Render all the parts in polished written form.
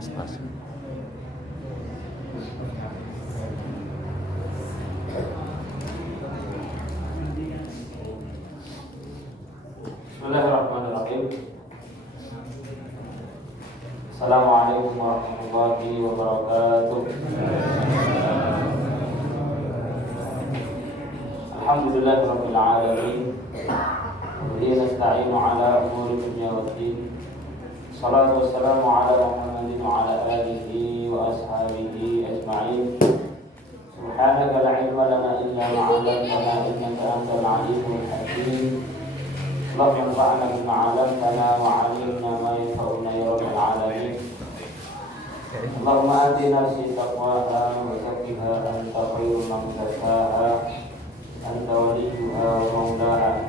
Bismillahirrahmanirrahim. Assalamualaikum warahmatullahi wabarakatuh. Alhamdulillahirabbil alamin. Wa bihi nasta'inu ala umuri dunya waddin. Shalatu wassalamu ala Muhammadin wa ala alihi wa ashabihi ajma'in. Subhanaka la ilma lana illa ma 'allamtana innaka antal alimul hakim. Allahumma anfa'na bima 'allamtana wa 'allimna ma yanfa'una ya rabbal alamin. Allahumma ati nafsi taqwaha wa zakkiha anta khairun man zakkaha anta waliyuha wa maulaha.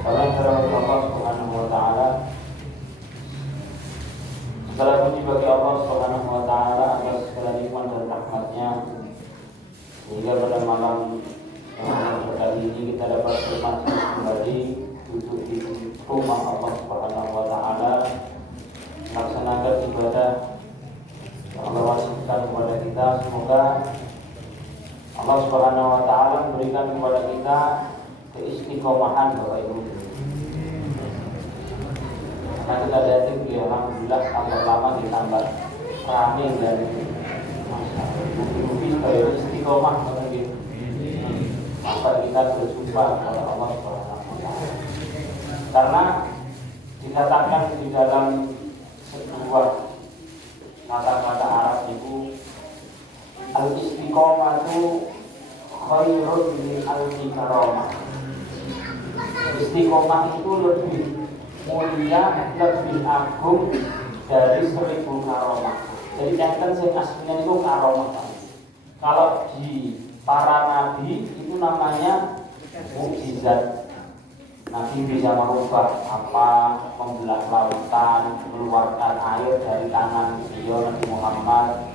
Salam kepada Allah Subhanahu wa taala. Segala puji bagi Allah Subhanahu wa taala atas segala nikmat dan rahmat-Nya, hingga pada malam yang berkali ini kita dapat bermasuk kembali duduk di rumah Allah Subhanahu wa taala, melaksanakan ibadah yang Allah wajibkan kepada kita. Semoga Allah Subhanahu wa taala memberikan kepada kita keistiqomahan, Bapak Ibu. Karena kita lihat itu alhamdulillah tambah lama ditambah ramai dan bukti-bukti supaya istiqomah gitu. Maka kita bersumpah kepada Allah Subhanahu wa taala. Karena dikatakan di dalam sebuah kata-kata Arab itu al-istiqomatu khairun min alfi karamah. Istiqomah itu lebih mulia, lebih agung dari 1000 karamah. Jadi enten sing aslinya itu karamah. Kalau di para nabi itu namanya mukjizat. Nabi bisa merubah apa, membelah lautan, mengeluarkan air dari tangan beliau Nabi Muhammad.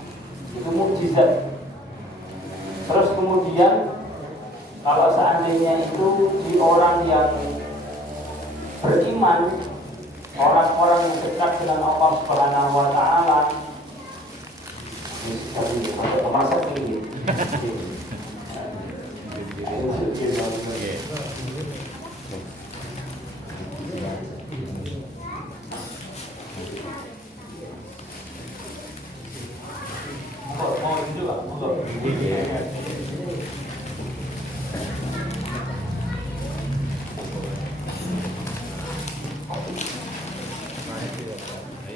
Itu mukjizat. Terus kemudian kalau seandainya itu di orang yang beriman, orang-orang yang dekat dengan Allah Subhanahu wa taala, masa ini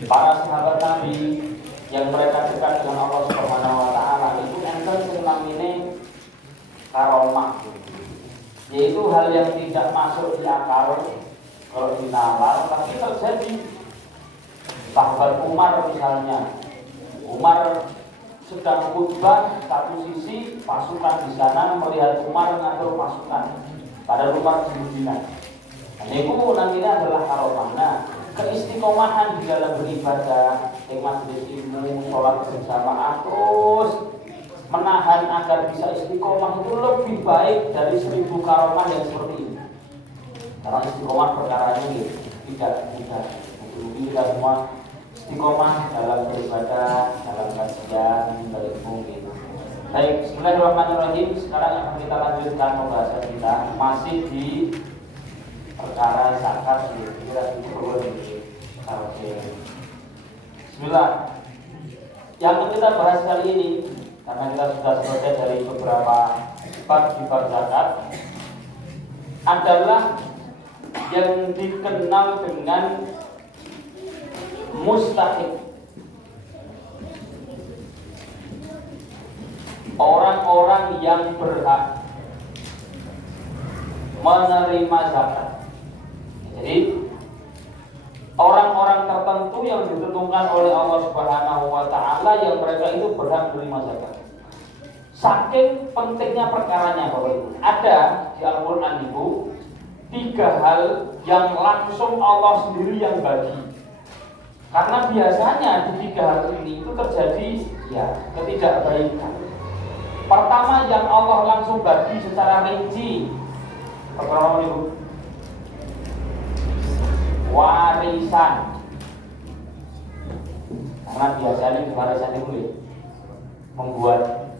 para sahabat Nabi yang mereka dekat dengan Allah Subhanahu wa taala itu enten sing namine karomah, yaitu hal yang tidak masuk di akal kalau dinalar, tapi terjadi. Sahabat Umar misalnya, Umar sedang khutbah, satu sisi pasukan di sana melihat Umar mengatur pasukan, padahal Umar di Madinah. Itu namanya adalah karomah. Nah, keistiqomahan di dalam beribadah, majelis ilmu, sholat berjamaah, terus menahan agar bisa istiqomah itu lebih baik dari 1000 karomah yang seperti ini. Karena istiqomah perkaranya gitu, tidak mudah. Mungkin kita semua istiqomah dalam beribadah, dalam kajian, berilmu gitu. Baik, bismillahirrahmanirrahim. Sekarang akan kita lanjutkan pembahasan kita masih di perkara zakat gitu. Kita perlu Bismillah. Yang kita bahas kali ini, karena kita sudah selesai dari beberapa bab zakat, adalah yang dikenal dengan mustahik. Orang-orang yang berhak menerima zakat. Jadi orang-orang tertentu yang ditentukan oleh Allah Subhanahu wa taala yang mereka itu berhak menerima zakat. Saking pentingnya perkaranya Bapak Ibu. Ada di Al-Qur'an Ibu 3 hal yang langsung Allah sendiri yang bagi. Karena biasanya di 3 hal ini itu terjadi ketidakbaikan. Pertama yang Allah langsung bagi secara rinci. Pertama Ibu, warisan. Karena biasanya warisan itu membuat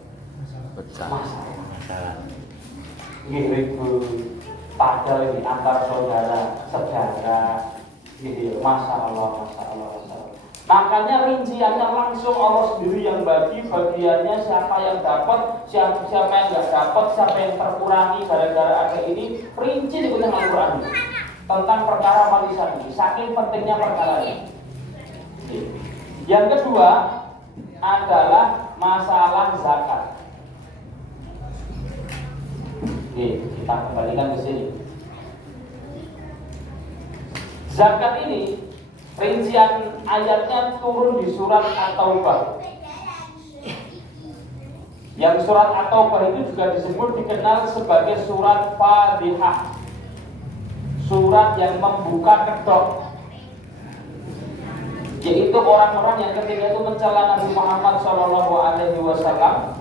masalah. Ini ribut, padahal ini antar saudara, gitu. Masya Allah. Makanya rinciannya langsung Allah sendiri yang bagi bagiannya, siapa yang dapat, siapa yang nggak dapat, siapa yang terkurangi gara-gara ada ini, rinci di dalam Al-Quran tentang perkara warisan ini. Saking pentingnya perkara ini. Yang kedua adalah masalah zakat. Kita kembalikan ke sini. Zakat ini rincian ayatnya turun di surat At-Taubah. Yang surat At-Taubah itu juga dikenal sebagai surat Fadhihah. Surat yang membuka kedok. Yaitu orang-orang yang ketika itu mencela Nabi Muhammad SAW,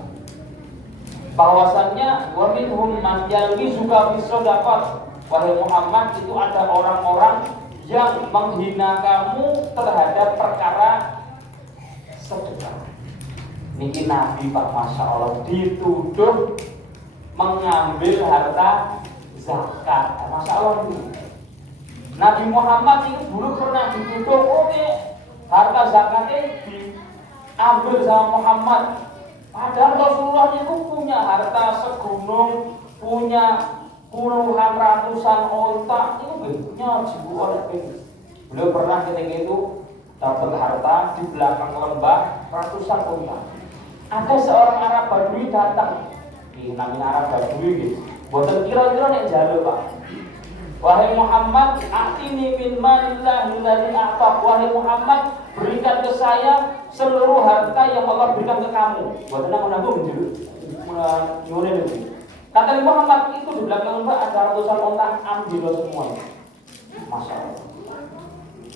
bahwasannya wa minhum man yalmizuka fi shadaqat. Wahai Muhammad, itu ada orang-orang yang menghina kamu terhadap perkara sedekah. Niki Nabi Pak, Masya Allah, dituduh mengambil harta zakat. Masya Allah ini. Nabi Muhammad itu dulu pernah dituduh, harta zakatnya diambil sama Muhammad. Padahal Rasulullah itu punya harta segunung, punya puluhan ratusan onta, itu bentuknya jibuan. Beliau pernah ketika itu dapat harta di belakang lembah ratusan onta. Ada seorang Arab Badui datang, namanya Arab Badui gitu. Boten kira-kira yang jalur Pak. Wahai Muhammad, atini min malillahi alladzi a'taq. Wahai Muhammad, berikan ke saya seluruh harta yang Allah berikan ke kamu. Boten nanggung nyuruh itu. Kata Muhammad, itu di belakang lembah ada ratusan onta, ambil semua. Masya Allah.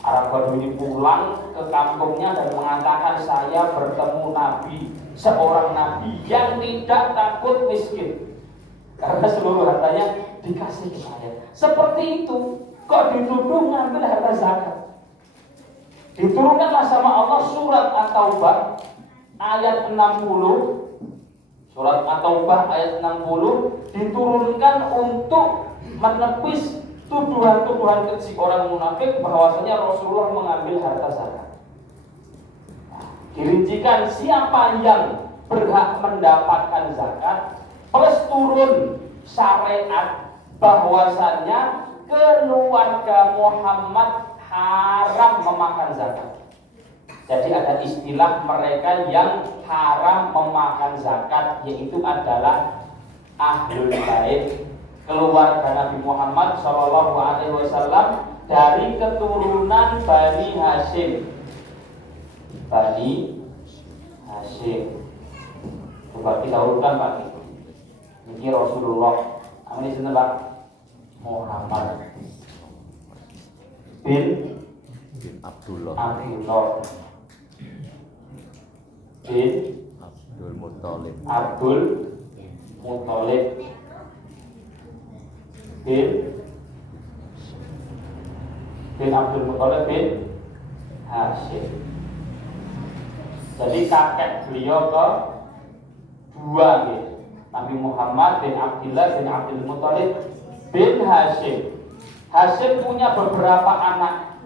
Arab Badui ini pulang ke kampungnya dan mengatakan, saya bertemu Nabi, seorang Nabi yang tidak takut miskin, karena seluruh hartanya dikasih ke saya. Seperti itu, kok dituduh ngambil harta zakat? Diturunkanlah sama Allah surat At-Taubah ayat 60. Surat At-Taubah ayat 60 diturunkan untuk menepis tuduhan-tuduhan keji orang munafik bahwasanya Rasulullah mengambil harta zakat. Dirincikan siapa yang berhak mendapatkan zakat, plus turun syariat bahwasanya keluarga Muhammad haram memakan zakat. Jadi ada istilah mereka yang haram memakan zakat, yaitu adalah Ahlul Bait, keluarga Nabi Muhammad SAW dari keturunan Bani Hashim. Bani Hashim. Coba kita urutkan Pak. Ini Rasulullah. Ini sinten Pak? Muhammad bin Abdullah bin Abdul Muthalib bin Abdul Muthalib bin Hashim. Jadi kakek beliau ke dua gitu. Nabi Muhammad bin Abdullah bin Abdul Muthalib bin Hashim. Hashim punya beberapa anak.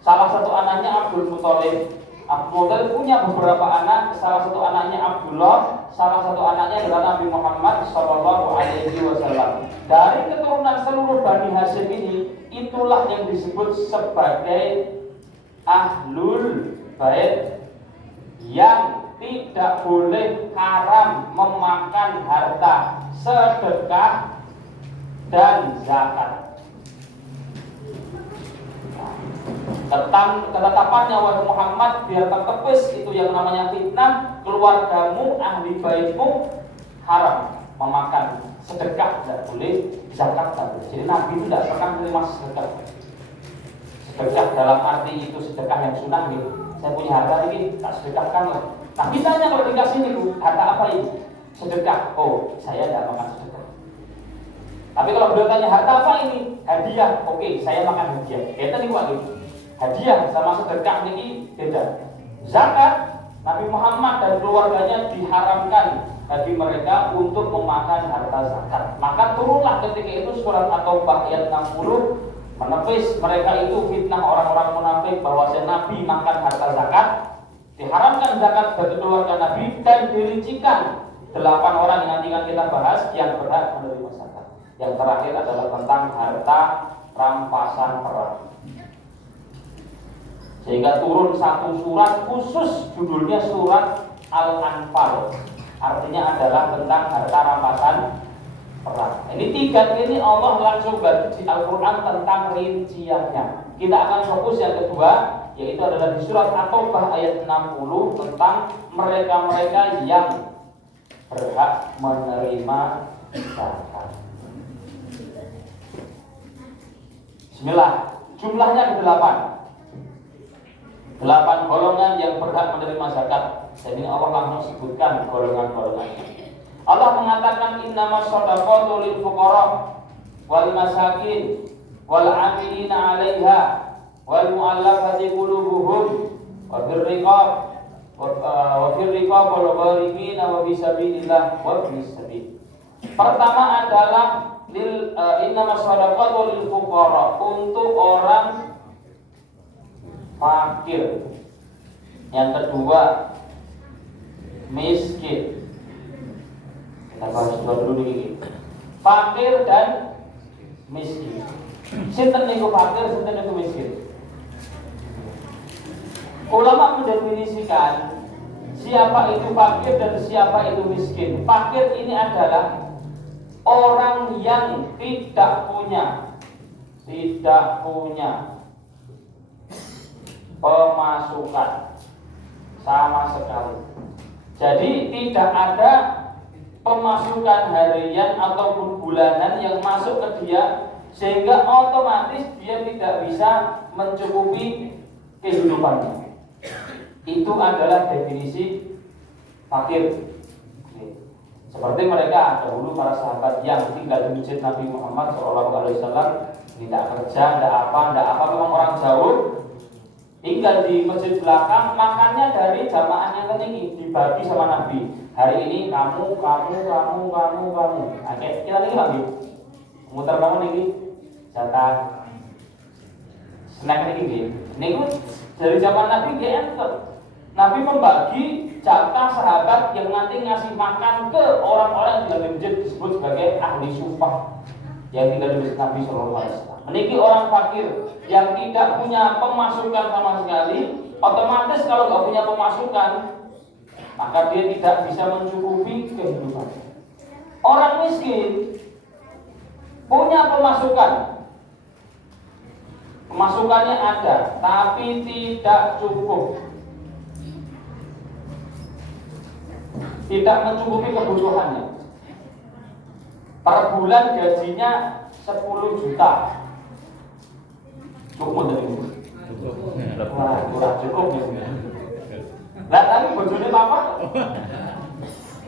Salah satu anaknya Abdul Muthalib. Abdul Muthalib punya beberapa anak. Salah satu anaknya Abdullah. Salah satu anaknya adalah Nabi Muhammad SAW. Dari keturunan seluruh Bani Hashim ini, itulah yang disebut sebagai Ahlul Bait, yang tidak boleh haram memakan harta sedekah dan zakat. Ketetapannya wahai Muhammad, biar tertepis itu yang namanya fitnah, keluargamu, ahli baitmu haram memakan sedekah, tidak boleh, zakat tidak boleh. Jadi Nabi itu tidak pernah menerima sedekah. Sedekah dalam arti itu sedekah yang sunnah gitu. Saya punya harta ini, tak sedekahkan lah. Nah ditanya kalau dikasih itu, harta apa ini? Sedekah. Oh, saya tidak makan sedekah. Tapi kalau beliau tanya harta apa ini? Hadiah. Oke, saya makan hadiah. Kita nih gitu. Hadiah sama sedekah ini beda. Zakat, Nabi Muhammad dan keluarganya diharamkan bagi mereka untuk memakan harta zakat. Maka turunlah ketika itu surat At-Taubah ayat 60 menepis mereka itu fitnah orang-orang munafik bahwa Nabi makan harta zakat. Diharamkan zakat bagi keluarga Nabi dan dirincikan 8 orang yang nanti akan kita bahas yang berhak menerima zakat. Yang terakhir adalah tentang harta rampasan perang. Sehingga turun satu surat khusus judulnya surat Al-Anfal. Artinya adalah tentang harta rampasan perang. Ini 3 ini Allah langsung bagi di Al-Quran tentang rinciannya. Kita akan fokus yang kedua, yaitu adalah di surat At-Taubah ayat 60 tentang mereka-mereka yang berhak menerima zakat. Bismillah. Jumlahnya 8 golongan yang berhak menerima zakat. Dan ini Allah langsung sebutkan golongan-golongannya. Allah mengatakan innamas shadaqatu lil fuqara wal masakin wal 'amilina 'alaiha wal mu'allafati qulubuhum wa fir riqab wal gharibin wa fi sabilillah wa fi sabil. Pertama adalah innamas shadaqatu lil fuqara, untuk orang fakir. Yang kedua miskin. Kita bahas dulu nih. Fakir dan miskin. Sinten niku fakir, sinten niku miskin. Ulama mendefinisikan siapa itu fakir dan siapa itu miskin. Fakir ini adalah orang yang tidak punya pemasukan sama sekali. Jadi tidak ada pemasukan harian ataupun bulanan yang masuk ke dia, sehingga otomatis dia tidak bisa mencukupi kehidupannya. Itu adalah definisi fakir. Seperti mereka dahulu para sahabat yang tinggal di masjid Nabi Muhammad SAW, tidak kerja, tidak apa, memang orang jauh, tinggal di masjid belakang, makannya dari jamaah yang tinggi, dibagi sama Nabi. Hari ini kamu. Oke, kita lagi lagi. Muter kamu nih, jatah snack ini. Ini dari zaman Nabi enter. Nabi membagi jatah sahabat yang nanti ngasih makan ke orang-orang yang tinggal di masjid, disebut sebagai ahli sufah yang tinggal di masjid Nabi SAW. Meniki orang fakir yang tidak punya pemasukan sama sekali, otomatis kalau nggak punya pemasukan, maka dia tidak bisa mencukupi kehidupan. Orang miskin punya pemasukannya ada, tapi tidak cukup, tidak mencukupi kebutuhannya. Per bulan gajinya 10 juta. Cukup dari itu. Kurang cukup ya. Lah tapi bojone apa?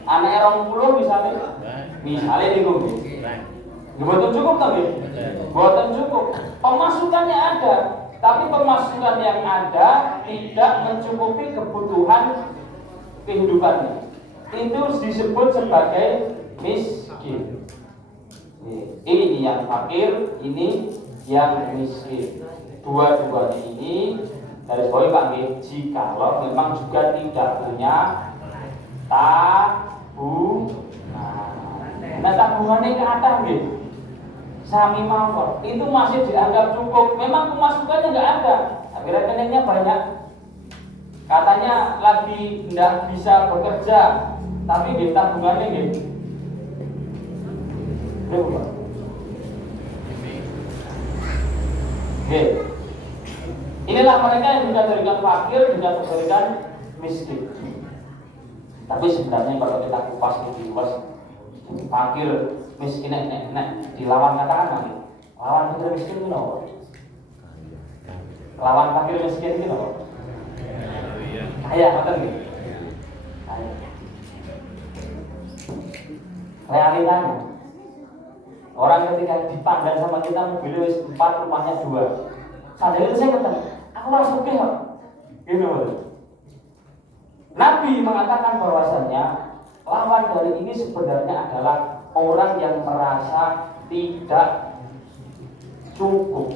Anak 20 misalnya niku. Mboten cukup to nggih? Mboten cukup. Pemasukannya ada, tapi pemasukan yang ada tidak mencukupi kebutuhan kehidupannya. Itu disebut sebagai miskin. Ini yang fakir, ini yang miskin. Dua-duanya ini dari bawah Pak nggih, jikalau memang juga tidak punya tabungan. Nah, tabungannya ke atas nggih. Sami mawon, itu masih dianggap cukup. Memang pemasukannya nggak ada, tapi rekeningnya banyak. Katanya lagi tidak bisa bekerja, tapi di tabungannya nggih. Inilah mereka yang dikategorikan fakir, dikategorikan miskin. Tapi sebenarnya kalau kita kupas lebih luas, fakir, miskin, dilawan katakan lagi. Lawan fakir miskin itu apa? Lawan fakir miskin itu apa? Kaya, betul nggih? Kaya. Realitanya, orang ketika dipandang sama kita mobilnya wis 4, rumahnya 2. Sadar itu saya kata, aku harus sugih kok. Gitu. Nabi mengatakan bahwasannya lawan dari ini sebenarnya adalah orang yang merasa tidak cukup.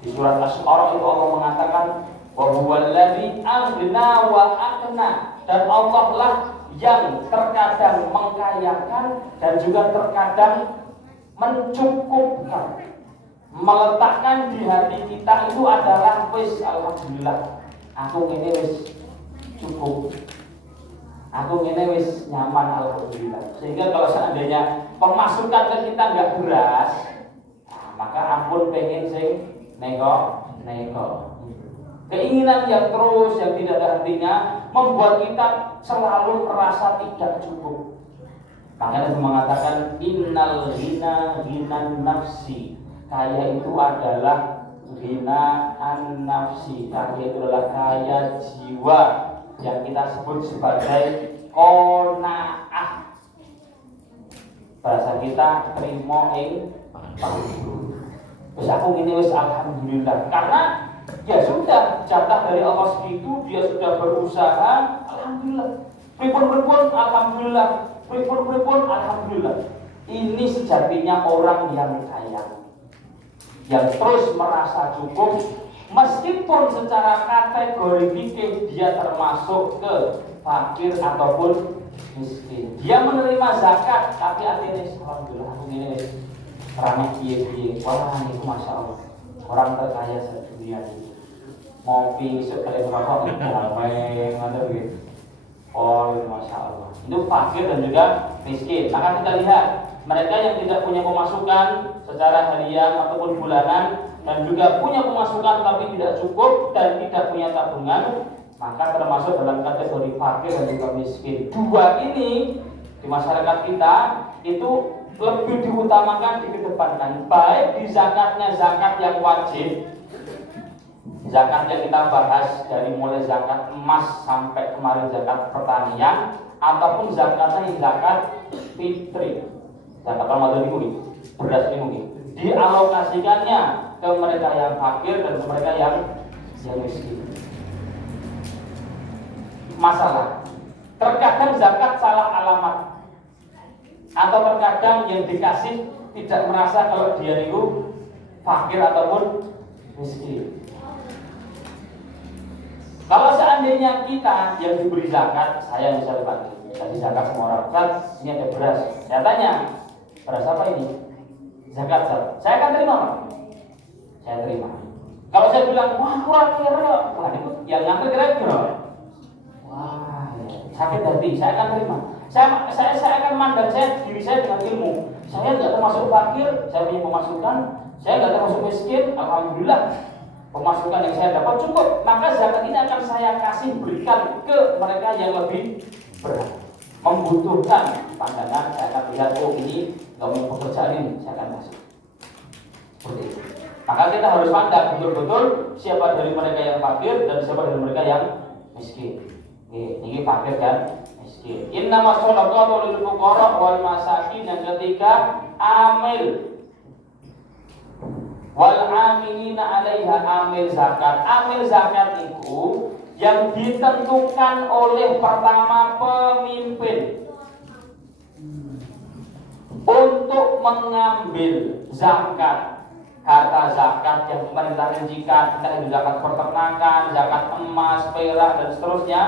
Di surat Asy-Syu'ara itu Allah mengatakan wa huwallazi aghna wa aqna, dan Allah lah yang terkadang mengkayakan dan juga terkadang mencukupkan. Meletakkan di hati kita itu adalah wis alhamdulillah, aku ini wis cukup, aku ini wis nyaman alhamdulillah. Sehingga kalau seandainya pemasukan ke kita nggak beras, maka ampun pengen sing nego. Keinginan yang terus yang tidak ada hentinya membuat kita selalu merasa tidak cukup. Makanya Nabi mengatakan innal ghina ghinan nafsi, kaya itu adalah ghina an nafsi, kaya itu adalah kaya jiwa yang kita sebut sebagai qanaah. Bahasa kita trimo ing wis aku ngene wis alhamdulillah, karena ya sudah jatah dari Allah segitu, dia sudah berusaha alhamdulillah. Pripun alhamdulillah, pripun alhamdulillah. Ini sejatinya orang yang kaya, yang terus merasa cukup meskipun secara kategori fikih dia termasuk ke fakir ataupun miskin. Dia menerima zakat tapi artinya alhamdulillah aku ini ramai piye-piye. Wah, itu Masya Allah, orang terkaya sedunia ini. Ngopi sekali merokok ramai ngono gitu. Oh, Masya Allah. Itu fakir dan juga miskin. Maka kita lihat mereka yang tidak punya pemasukan secara harian ataupun bulanan, dan juga punya pemasukan tapi tidak cukup dan tidak punya tabungan, maka termasuk dalam kategori fakir dan juga miskin. Dua ini di masyarakat kita itu lebih diutamakan, dikedepankan, baik di zakatnya zakat yang wajib, zakat yang kita bahas dari mulai zakat emas sampai kemarin zakat pertanian, ataupun zakatnya yang zakat fitri, zakat Ramadan ini, beras ini, dialokasikannya ke mereka yang fakir dan ke mereka yang miskin. Masalah terkadang zakat salah alamat, atau terkadang yang dikasih tidak merasa kalau dia itu fakir ataupun miskin. Kalau seandainya kita yang diberi zakat, saya misalnya Pak, kasih zakat semua orang, Ustaz, ini ada beras. Saya tanya, beras apa ini? Zakat. Saya akan terima Pak. Saya terima. Kalau saya bilang, wah kurang kira, wah itu yang ngambil kira-kira, wah sakit hati, saya akan terima. Saya akan mandang diri saya dengan ilmu. Saya nggak termasuk fakir, saya punya pemasukan. Saya nggak termasuk miskin, alhamdulillah. Pemasukan yang saya dapat cukup, maka zakat ini akan saya kasih berikan ke mereka yang lebih berat, membutuhkan. Pandangan saya akan lihat, oh ini nggak punya pekerjaan ini, saya akan kasih. Seperti itu. Maka kita harus pandang betul-betul siapa dari mereka yang fakir dan siapa dari mereka yang miskin. Ini fakir dan miskin. Innama shadaqatu lil fuqara wal masakin. Yang ketiga, amil wal amilina 'alaiha, amil zakat. Amil zakat itu yang ditentukan oleh pertama pemimpin untuk mengambil zakat, harta zakat yang pemerintah rincikan, entah itu zakat peternakan, zakat emas, perak dan seterusnya.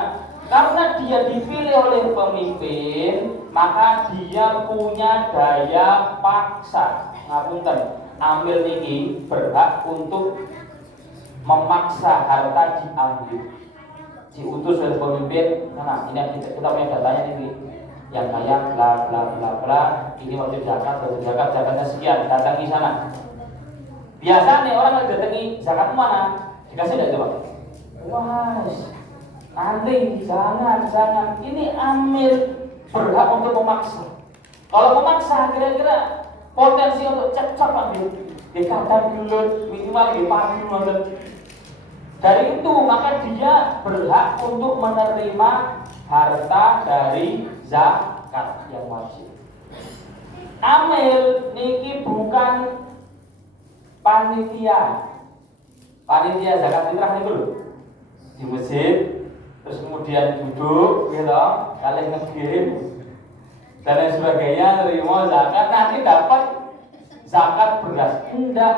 Karena dia dipilih oleh pemimpin, maka dia punya daya paksa. Ngapunten, ambil ini berhak untuk memaksa harta diambil, diutus oleh pemimpin. Nah, ini kita punya datanya ini, yang kaya bla bla bla bla, ini wajib zakatnya sekian, datangi sana. Biasanya orang datangi zakat mana? Dikasih tidak coba? Wah, nanti jangan. Ini amil berhak untuk memaksa. Kalau memaksa kira-kira potensi untuk cekcok kan di kadang dulu minimal di pagi. Dari itu maka dia berhak untuk menerima harta dari zakat yang wajib. Amil niki bukan panitia zakat fitrah nih dulu di masjid, terus kemudian duduk, gitu, kalian ngegirim dan lain sebagainya, terima zakat, nanti dapat zakat beras. Enggak,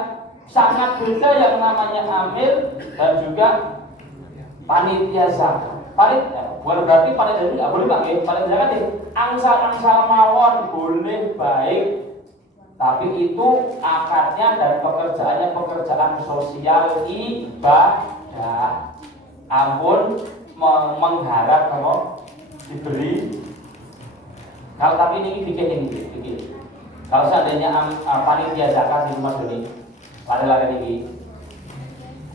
sangat beda yang namanya amil dan juga panitia zakat. Bukan berarti panitia zakat nggak boleh pakai panitia zakat ya. Angsal-angsal mawon boleh baik, tapi itu akadnya dan pekerjaannya pekerjaan sosial ibadah. Ampun mengharap kalau diberi. Kalau tapi ini bikin. Kalau seandainya panitia zakat di rumah ini, lari-lari ini,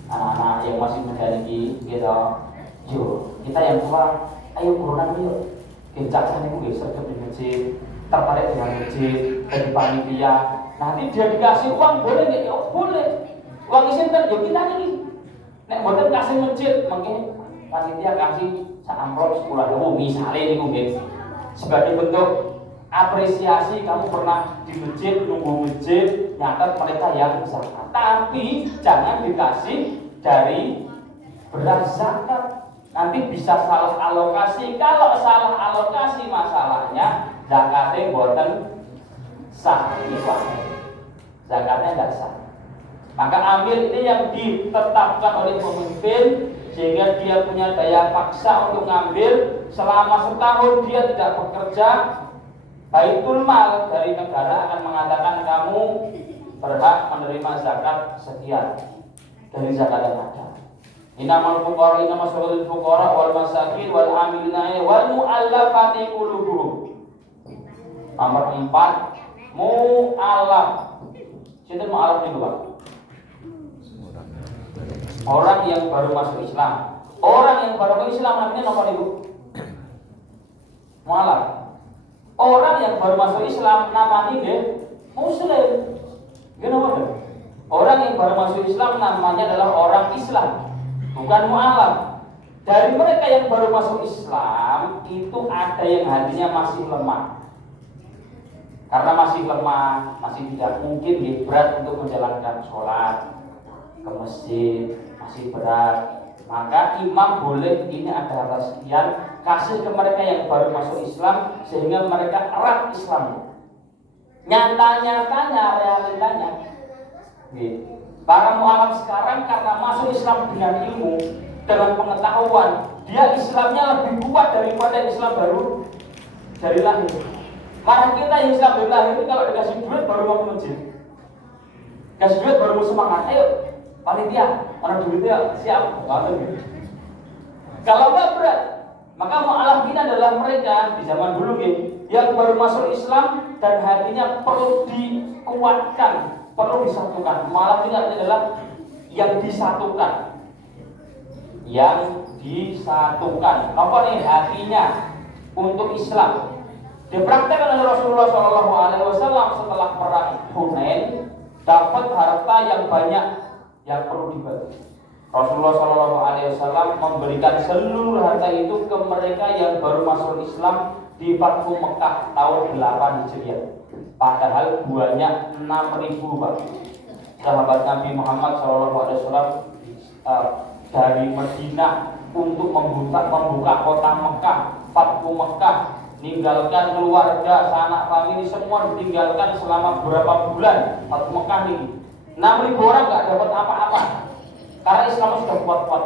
anak-anak yang masih muda ini, gitu, yuk kita yang tua, ayo kurunan yuk, kejaksaan itu geser ke masjid, tertarik dengan masjid, dari panitia, nanti dia dikasih uang boleh nggak? Ya boleh, uang isi yuk kita ini, nek boleh kasih masjid, mungkin panitia kasih amplop 10.000 misalnya ini mungkin sebagai bentuk apresiasi kamu pernah di masjid, nunggu masjid, nyatat mereka yang zakat. Tapi jangan dikasih dari beras zakat. Nanti bisa salah alokasi. Kalau salah alokasi masalahnya zakatnya buatan sah. Zakatnya tidak sah. Maka ambil ini yang ditetapkan oleh pemimpin sehingga dia punya daya paksa untuk ngambil. Selama setahun dia tidak bekerja, Baitul Mal dari negara akan mengatakan kamu berhak menerima zakat sekian dari zakat yang ada. Innamal fuqara innamasyaradul fuqara wal masakin wal amilina wal mu'allafati qulubuhum. Nomor 4, mu'allaf. Sinten mu'allaf niku, Pak? Orang yang baru masuk Islam. Orang yang baru masuk Islam namanya nomor niku. Mu'allaf. Orang yang baru masuk Islam namanya Muslim. Gimana? Orang yang baru masuk Islam namanya adalah orang Islam, bukan mu'alaf. Dari mereka yang baru masuk Islam itu ada yang hatinya masih lemah. Karena masih lemah, masih tidak mungkin berat untuk menjalankan sholat ke masjid, masih berat. Maka imam boleh ini ada harta sekian kasih ke mereka yang baru masuk Islam sehingga mereka erat Islam. Nyata-nyatanya realitanya para mu'alaf sekarang karena masuk Islam dengan ilmu, dengan pengetahuan, dia Islamnya lebih kuat daripada Islam baru dari lahir. Malah kita yang Islam dari lahir itu kalau dikasih duit baru mau ke masjid, kasih duit baru mau semangat, ayo panitia, mana duitnya siap, gitu. Kalau nggak berat, maka mu'alaf ini adalah mereka di zaman dulu yang baru masuk Islam dan hatinya perlu dikuatkan, perlu disatukan. Mu'alaf ini adalah yang disatukan, Apa nih hatinya untuk Islam? Dipraktekkan oleh Rasulullah SAW setelah perang Hunain, dapat harta yang banyak yang perlu dibagi. Rasulullah SAW memberikan seluruh harta itu ke mereka yang baru masuk Islam di Fathu Mekah tahun 8 Hijriah. Padahal banyak 6.000 Pak. Sahabat Nabi Muhammad SAW dari Madinah untuk membuka kota Mekah, Fathu Mekah, meninggalkan keluarga, sanak famili semua ditinggalkan selama beberapa bulan. Fathu Mekah ini 6.000 orang nggak dapat apa-apa karena Islam sudah kuat-kuat.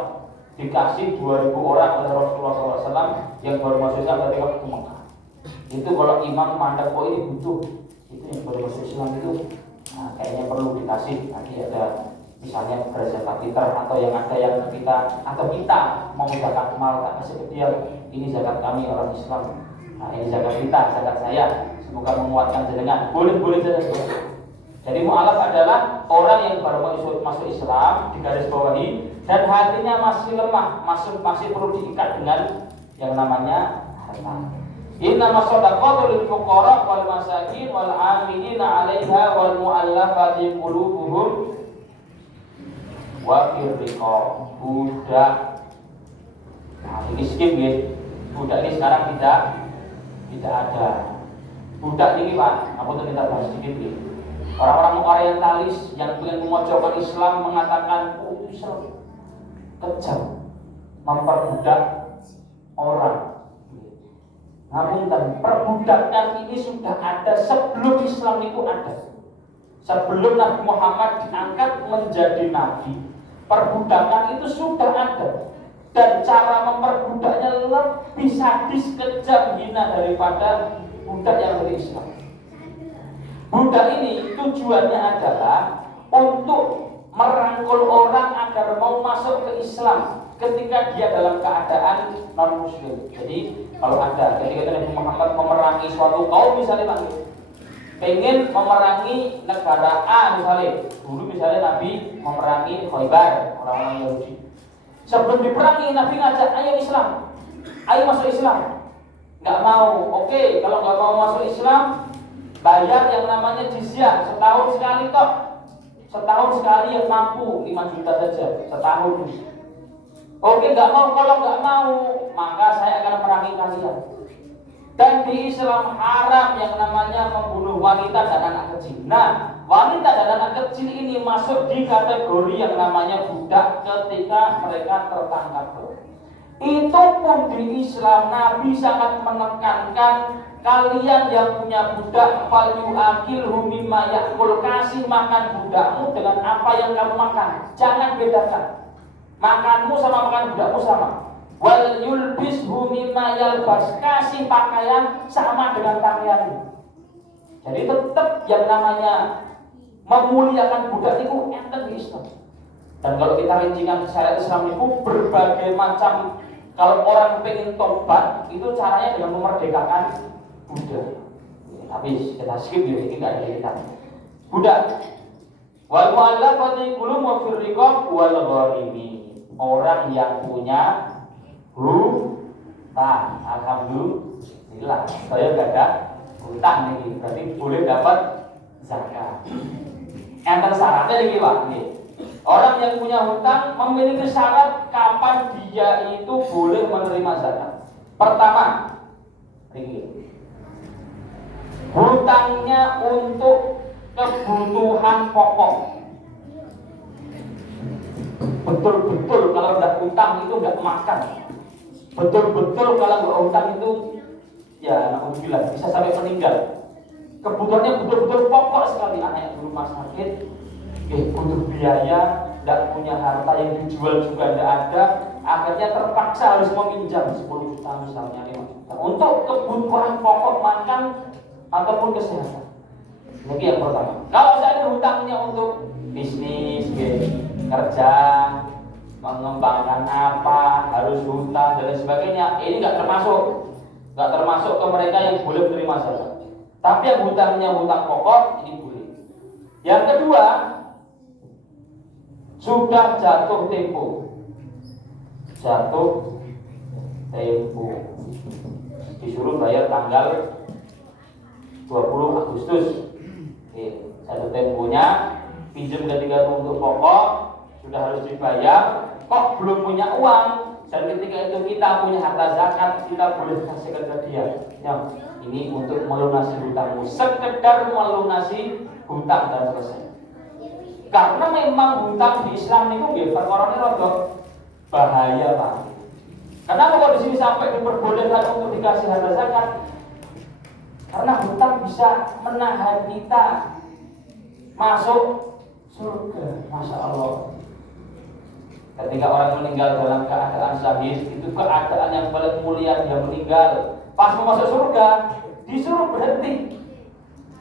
Dikasih 2.000 orang oleh Rasulullah SAW yang baru masuk Islam dari waktu Mekah. Itu kalau imam mandek kok ini butuh, itu yang baru masuk Islam itu kayaknya perlu dikasih. Nanti ada misalnya zakat fitrah atau yang ada yang kita atau kita mau zakat mal tak kasih ke dia, ini zakat kami orang Islam. Ini zakat kita, zakat saya. Semoga menguatkan jenengan. Boleh saja. Jadi mu'alaf adalah orang yang baru masuk Islam, digarisbawahi dan hatinya masih lemah, masih perlu diikat dengan yang namanya harta. Innamas shadaqatu lil fuqara wal masakin wal 'amilina 'alaiha wal mu'allafati qulubuhum wa fir riqab. Budak. Nah, ini skip ya. Budak ini sekarang tidak ada. Budak ini Pak, aku tuh kita bahas sedikit ya. Orang-orang orientalis yang ingin memojokkan Islam mengatakan itu Islam kejam, memperbudak orang. Namun perbudakan ini sudah ada sebelum Islam itu ada. Sebelum Nabi Muhammad diangkat menjadi nabi, perbudakan itu sudah ada. Dan cara memperbudaknya lebih sadis, kejam, hina daripada budak yang berislam. Budak ini tujuannya adalah untuk merangkul orang agar mau masuk ke Islam ketika dia dalam keadaan non muslim. Jadi kalau ada ketika Nabi Muhammad memerangi suatu kaum misalnya pengen memerangi negara A misalnya, dulu misalnya Nabi memerangi Khaybar, orang-orang Yahudi. Sebelum diperangi Nabi ngajak, ayo Islam, ayo masuk Islam. Nggak mau, oke, kalau nggak mau masuk Islam, bayar yang namanya jizyah setahun sekali kok. Setahun sekali yang mampu 5 juta saja setahun. Oke, nggak mau, kalau nggak mau, maka saya akan merangi kalian. Dan di Islam haram yang namanya membunuh wanita dan anak kecil. Nah, wanita dan anak kecil ini masuk di kategori yang namanya budak ketika mereka tertangkap. Itu pun di Islam Nabi sangat menekankan kalian yang punya budak falyu'akilhu mimma ya'kul, kasih makan budakmu dengan apa yang kamu makan. Jangan bedakan. Makanmu sama makan budakmu sama. Wal yulbishu mimma yalbas, kasih pakaian sama dengan pakaianmu. Jadi tetap yang namanya memuliakan budak itu enten di Islam. Dan kalau kita rincikan syariat Islam itu berbagai macam. Kalau orang pengen tobat itu caranya dengan memerdekakan budak. Habis kita skip ya, ini tidak ada kita. Budak. Wal mu'allafati qulubum wa fir riqab wal gharimi. Orang yang punya hutang, alhamdulillah saya gak ada hutang nih, berarti boleh dapat zakat. Enten syaratnya nih Pak. Orang yang punya hutang memiliki syarat kapan dia itu boleh menerima zakat. Pertama, hutangnya untuk kebutuhan pokok. Betul-betul kalau udah hutang itu nggak makan. Betul-betul kalau nggak hutang itu ya alhamdulillah bisa sampai meninggal. Kebutuhannya betul-betul pokok sekali. Anaknya di rumah sakit, butuh biaya, nggak punya harta yang dijual juga nggak ada, akhirnya terpaksa harus meminjam 10 juta misalnya 5 juta untuk kebutuhan pokok makan ataupun kesehatan. Ini yang pertama. Kalau saya hutangnya untuk bisnis, kerja, mengembangkan apa, harus hutang dan sebagainya, ini nggak termasuk ke mereka yang boleh menerima zakat. Tapi yang hutangnya hutang pokok ini boleh. Yang kedua, sudah jatuh tempo. Disuruh bayar tanggal 20 Agustus. Jatuh temponya, pinjam ketika untuk pokok sudah harus dibayar, kok belum punya uang, dan ketika itu kita punya harta zakat, kita boleh kasih ke dia. Ya, ini untuk melunasi hutangmu, sekedar melunasi hutang dan selesai. Karena memang hutang di Islam itu perkorone rada bahaya Pak. Kenapa kalau di sini sampai diperbolehkan untuk dikasih harta zakat? Karena hutang bisa menahan kita masuk surga. Masya Allah. Ketika orang meninggal dalam keadaan syahid, itu keadaan yang paling mulia, dia meninggal. Pas mau masuk surga, disuruh berhenti.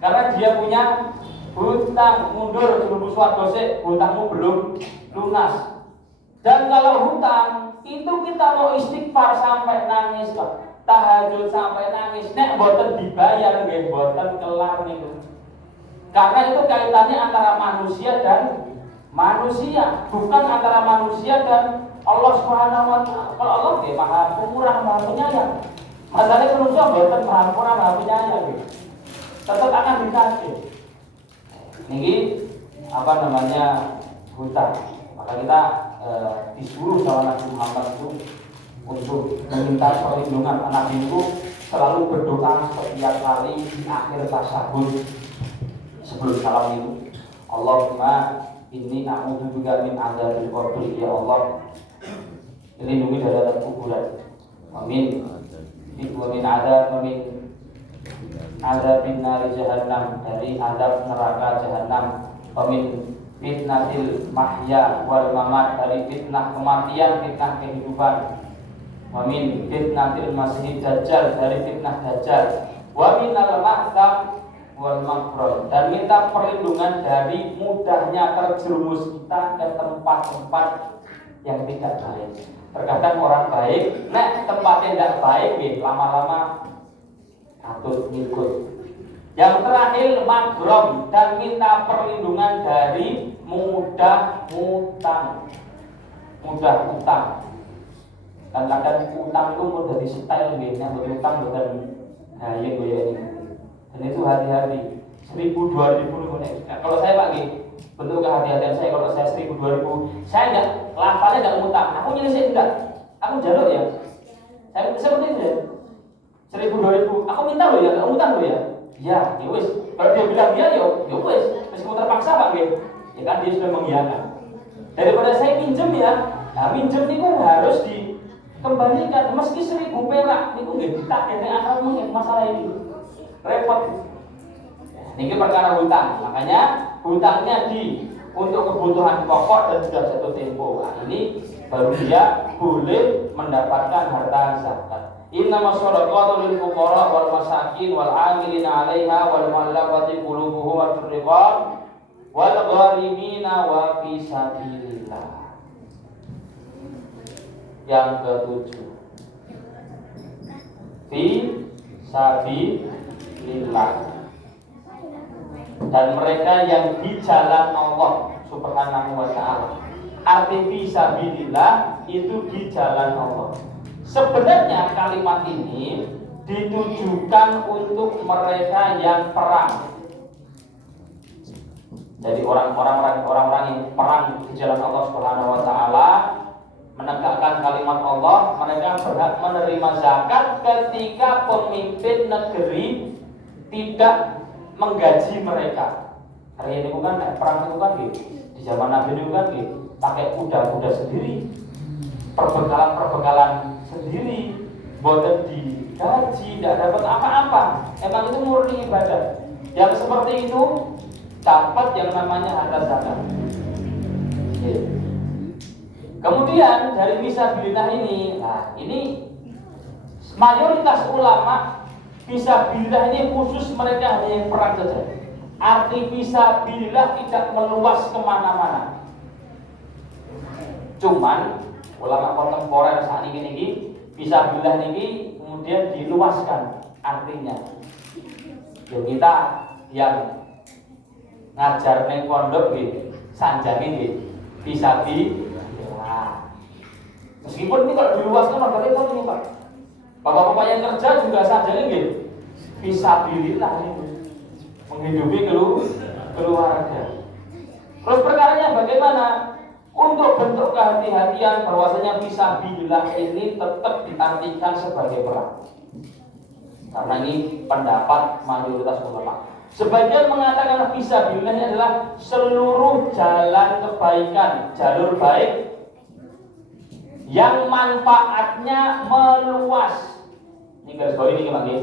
Karena dia punya hutang, mundur sebelum suatu sik, hutangmu belum lunas. Dan kalau hutang itu kita mau istighfar sampai nangis, tahajud sampai nangis, nek boten dibayar nggih boten kelar niku. Karena itu kaitannya antara manusia dan manusia, bukan antara manusia dan Allah Subhanahu wa taala. Kalau Allah nggih Maha Pemurah, Maha Penyayang. Masalahnya manusia boten Maha Pemurah, Maha Penyayang nggih. Tetap akan dikasih. Niki hutang. Maka kita disuruh sama Nabi Muhammad itu untuk meminta perlindungan. Nabi itu selalu berdoa setiap kali di akhir tasyahud sebelum salam itu, Allahumma inni a'udzubika min adzabil qabr, ya Allah lindungi dari azab kuburan. Amin. Wa min adab azabin nari jahannam, dari azab neraka jahannam. Wa min fitnatil mahya wal mamat, dari fitnah kematian, fitnah kehidupan. Wa min fitnatil masih dajjal, dari fitnah dajjal. Wa min al-ma'tham wal makrum, dan minta perlindungan dari mudahnya terjerumus kita ke tempat-tempat yang tidak baik. Terkadang orang baik, tempatnya tidak baik, lama-lama katut ngikut. Yang terakhir makrum, dan minta perlindungan dari mudah utang. Dan kadang utang itu mau dari style yang berutang bukan yang gue ini. Dan itu hati-hati 1000, 2000 kalau saya Pak bentuk kehati-hatian saya. Kalau saya 1000, 2000 saya enggak, lafalnya enggak ngutang, aku nyelesain enggak, aku jaluk ya, saya seperti itu ya. 1000, 2000 aku minta loh ya, enggak ngutang loh ya. Ya wis, kalau dia bilang dia ya wis, meskipun terpaksa Pak ya kan, dia sudah mengiyakan. Daripada saya minjem ya, nah minjem itu harus dikembalikan meski 1000 perak itu nggih ditakene akal mungkin masalah ini repot. Ini perkara hutang, makanya hutangnya untuk kebutuhan pokok dan sudah jatuh tempo. Nah, ini baru dia boleh mendapatkan harta zakat. Innama shadaqatu lil fuqara wal masakin wal 'amilina 'alaiha wal mu'allafati qulubuhum wa fir riqab wal gharimina wa fi sabilillah. Yang ketujuh, fi sabilillah, dan mereka yang di jalan Allah Subhanahu wa ta'ala. Arti fisabilillah itu di jalan Allah. Sebenarnya kalimat ini ditujukan untuk mereka yang perang. Jadi orang-orang yang perang di jalan Allah Subhanahu wa ta'ala, menegakkan kalimat Allah, mereka berhak menerima zakat ketika pemimpin negeri tidak menggaji mereka. Hari ini bukan perang itu kan gitu. Di zaman Nabi itu kan gitu, pakai kuda-kuda sendiri, perbekalan sendiri, boten digaji, tidak dapat apa-apa. Emang itu murni ibadah. Yang seperti itu dapat yang namanya harta zakat. Kemudian dari fisabilillah ini, nah ini mayoritas ulama fisabilillah ini khusus mereka hanya yang perang saja. Arti fisabilillah tidak meluas kemana-mana. Cuman ulama kontemporer saat ini fisabilillah ini kemudian diluaskan artinya. Ya kita yang ngajar neng pondok sanjani fisabilillah. Meskipun ini kalau diluaskan agak repot ini Pak. Bapak-bapak yang kerja juga saja ini fisabilillah ini menghidupi keluarga. Terus perkaranya bagaimana? Untuk bentuk kehati-hatian bahwasanya fisabilillah ini tetap diartikan sebagai perang. Karena ini pendapat mayoritas ulama. Sebagian mengatakan fisabilillah ini adalah seluruh jalan kebaikan, jalur baik yang manfaatnya meluas. Ini garis bawah ini lagi.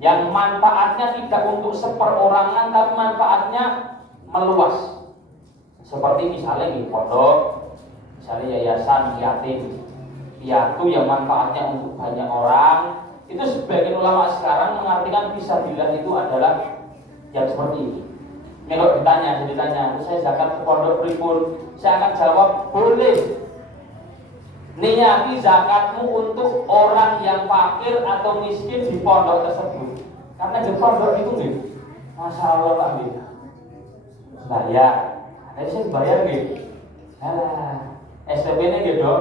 Yang manfaatnya tidak untuk seperorangan, tapi manfaatnya meluas. Seperti misalnya di pondok, misalnya yayasan yatim piatu yang manfaatnya untuk banyak orang. Itu sebagian ulama sekarang mengartikan fisabilillah itu adalah yang seperti ini. Ini kalau ditanya, saya zakat ke pondok pripun? Saya akan jawab, boleh. Niyati zakatmu untuk orang yang fakir atau miskin di pondok tersebut. Karena di pondok itu nih, Masya Allah Pak nih, bayar. Jadi saya bayar gitu. SPP-nya gitu,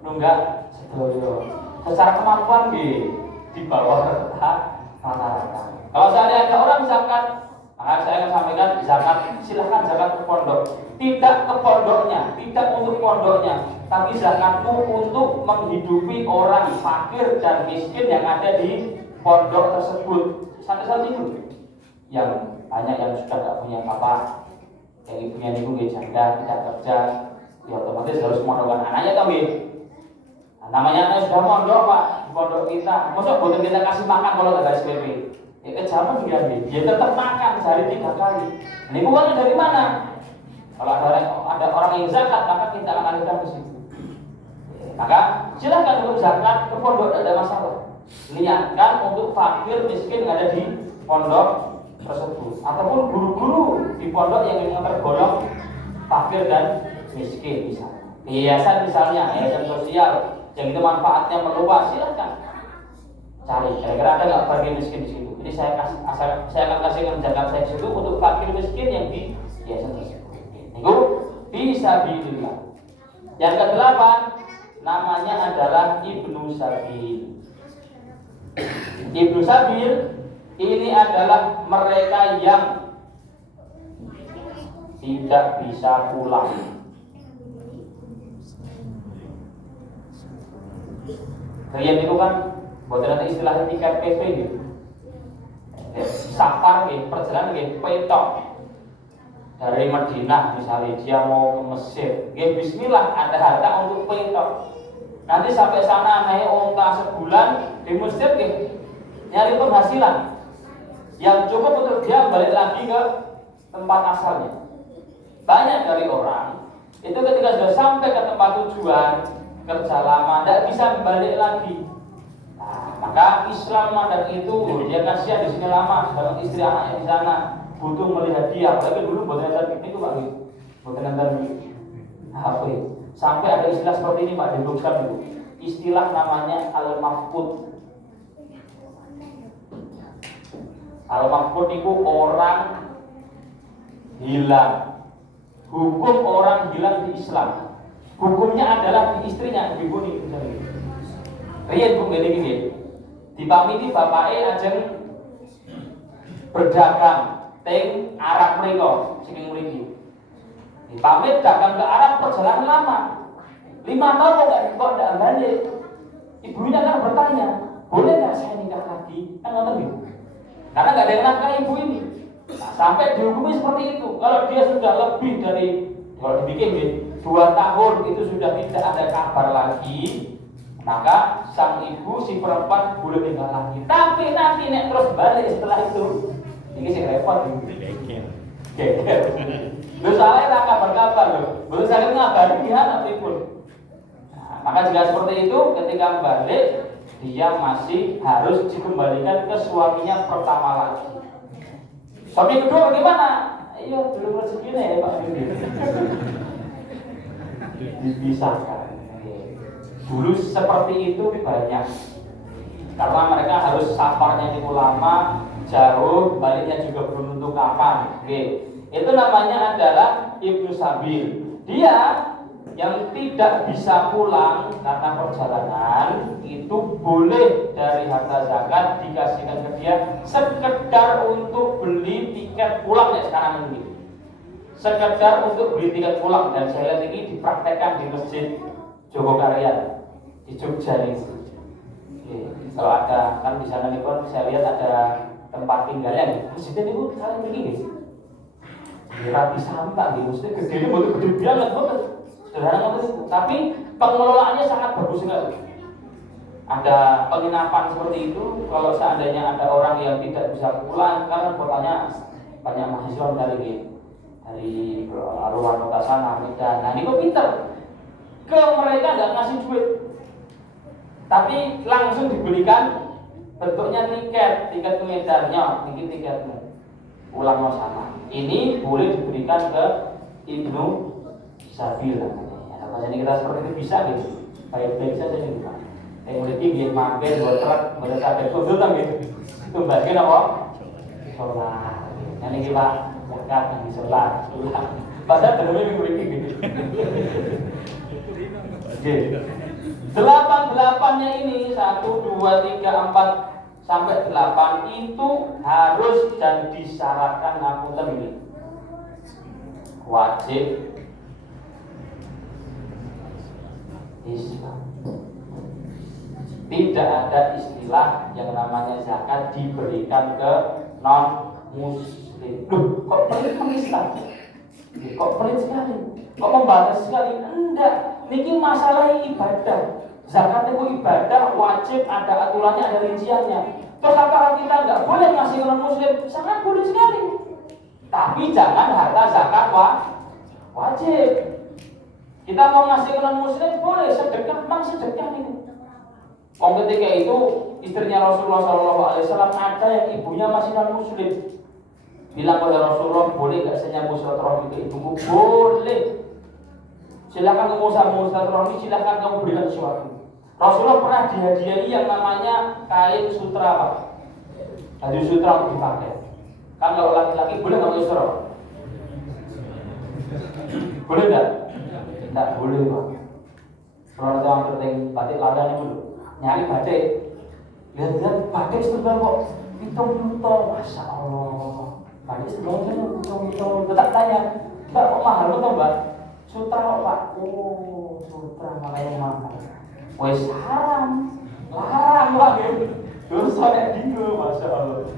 nunggak sedoyo. Secara kemampuan gitu, di bawah rata-rata. Kalau seandainya ada orang zakat, maka saya akan sampaikan zakat, silahkan zakat ke pondok. Tidak ke pondoknya, tidak untuk pondoknya, tapi zakatmu untuk menghidupi orang fakir dan miskin yang ada di pondok tersebut. Sampai itu yang banyak yang sudah tidak punya apa, yang ibunya ibu janda tidak kerja, ya otomatis harus memondokkan anaknya kan gitu. Nah, namanya anak sudah mondok Pak, di pondok kita. Maksud bukan kita kasih makan kalau ada SPP. Ya kejaman juga dia tetap makan sehari 3 kali. Ini uangnya dari mana? Kalau ada orang yang zakat, maka kita akan alihkan ke situ. Maka silakan untuk zakat ke pondok, tidak ada masalah. Niatkan untuk fakir miskin yang ada di pondok tersebut, ataupun guru-guru di pondok yang memang tergolong fakir dan miskin misalnya. Yayasan misalnya, yayasan sosial yang itu manfaatnya meluas, silakan cari. Kira-kira ada nggak fakir miskin di situ? Jadi saya akan kasihkan zakat saya situ untuk fakir miskin yang di yayasan tersebut. Itu bisa bilillah. Yang ke-8 namanya adalah Ibnu Sabil. Ibnu Sabil ini adalah mereka yang tidak bisa pulang. Kalian itu kan buat nanti istilah tiket PP gitu. Safar gitu, perjalanan gitu, petok dari Madinah misalnya dia mau ke Mesir, gitu, bismillah ada harta untuk petok. Nanti sampai sana naik onta sebulan di Mesir gitu, nyari penghasilan yang cukup untuk dia balik lagi ke tempat asalnya. Banyak dari orang itu ketika sudah sampai ke tempat tujuan kerja lama tidak bisa balik lagi. Nah, maka Islam mandang itu dia kasihan di sini lama, sedangkan istri anaknya di sana butuh melihat dia. Apalagi dulu buat nonton itu Pak, buat nonton HP. Sampai ada istilah seperti ini Pak, dibutuhkan itu. Istilah namanya al-mafqud. Al-mafqud itu orang hilang. Hukum orang hilang di Islam. Hukumnya adalah di istrinya, dibunuh misalnya. Riyen Bu ngene iki. Dipamiti bapake ajeng berdagang teng Arab mriko, sing mriki. Dipamit dagang ke Arab perjalanan lama. 5 tahun kok enggak balik. Ibunya kan bertanya, "Boleh enggak saya nikah lagi?" Kan ngoten gitu. Karena enggak ada yang nafkahi ibu ini. Nah, sampai dihukumi seperti itu. Kalau dia sudah lebih dari, kalau dibikin 2 tahun itu sudah tidak ada kabar lagi, maka sang ibu si perempuan boleh tinggal lagi. Tapi nanti nek terus balik setelah itu, ini sih repot. Geger. Lu salah tak kabar-kabar loh. Belum saya ngabari dia nanti pun. Nah, maka jika seperti itu, ketika balik dia masih harus dikembalikan ke suaminya pertama lagi. Suami kedua bagaimana? Iya, belum rezekinya ya Pak. Dipisahkan. Dulu seperti itu banyak. Karena mereka harus safarnya itu lama, jauh, baliknya juga belum tentu kapan. Oke. Itu namanya adalah Ibnu Sabil. Dia yang tidak bisa pulang karena perjalanan itu boleh dari harta zakat dikasihkan ke dia sekedar untuk beli tiket pulang ya sekarang ini. Sekedar untuk beli tiket pulang, dan saya lihat ini dipraktekkan di Masjid Jogokaryan di Jogja ini. Oke, kalau ada kan di sana nih pun saya lihat ada tempat tinggalnya nih. Masjidnya itu kalian begini. Rapi sampah gitu, maksudnya gede betul gede banget, sederhana betul. Tapi pengelolaannya sangat bagus sekali. Ada penginapan seperti itu. Kalau seandainya ada orang yang tidak bisa pulang, karena kotanya banyak mahasiswa dari luar kota sana, Medan. Nah ini kok pinter, ke mereka nggak ngasih duit, tapi langsung dibelikan bentuknya tiket ke Medannya, tiketmu pulang mau sana. Ini boleh diberikan ke Ibnu Sabil namanya. Kalau ini kita seperti itu bisa gitu, baik-baik saja nih Pak. Yang memiliki dia mampir buat truk, buat ada konsultan gitu. Itu bagian apa? Sholat. Yang ini Pak, zakat yang sholat. Padahal dalamnya memiliki gitu. Oke. 8-8-nya ini 1, 2, 3, 4 sampai 8 itu harus dan disyaratkan ngapunten ini wajib Islam. Tidak ada istilah yang namanya zakat diberikan ke non muslim. Loh, kok pelit Islam? Kok pelit sekali? Kok membatas sekali? Enggak, ini masalah ibadah. Zakat itu ibadah, wajib, ada aturannya, ada rinciannya. Terus apakah kita nggak boleh ngasih ke non-muslim? Sangat boleh sekali. Tapi jangan harta zakat wajib. Kita mau ngasih ke non-muslim boleh, sedekah, memang sedekah itu. Ketika itu istrinya Rasulullah SAW ada yang ibunya masih non-muslim. Bilang kepada Rasulullah, boleh nggak saya nyambung silaturahmi ke ibuku? Boleh. Silakan kamu sambung silaturahmi, silakan kamu berikan sesuatu. Rasulullah pernah dihadiahi yang namanya kain sutra, Pak. Baju sutra untuk dipakai. Kan kalau laki-laki boleh nggak pakai sutra? Boleh nggak? Tidak boleh, Pak. Kalau ada yang penting batik ladan itu nyari batik. Lihat-lihat batik sutra kok hitung-hitung, masya Allah. Batik sutra hitung-hitung. Tetap tanya, Mbak kok mahal betul Mbak? Sutra Pak. Oh, sutra makanya mahal. Wes haram, larang lagi. Dosa nek dino, masya Allah.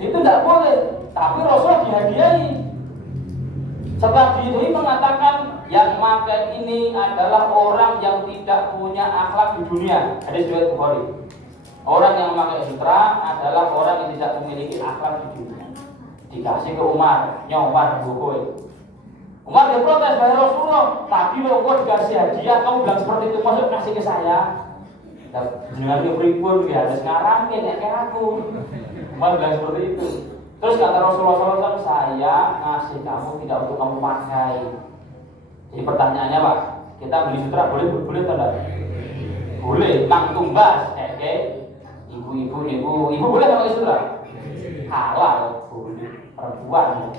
Itu tidak boleh. Tapi Rasul dihadiahi. Setelah dihadiahi mengatakan yang makan ini adalah orang yang tidak punya akhlak di dunia. Hadis riwayat Bukhari. Orang yang memakai sutra adalah orang yang tidak memiliki akhlak di dunia. Dikasih ke Umar, nyomar buku. Umar dia protes, wahai Rasulullah, tapi kalau engkau dikasih hadiah, kamu bilang seperti itu, masuk kasih ke saya. Jangan beribun, ya harus ngarangin, ya kayak aku. Umar bilang seperti itu. Terus kata Rasulullah SAW, saya ngasih kamu tidak untuk kamu pakai. Jadi pertanyaannya Pak, kita beli sutra boleh atau tidak? Boleh, mang tumbas, ibu boleh nggak pakai sutra? Halal, boleh, perempuan.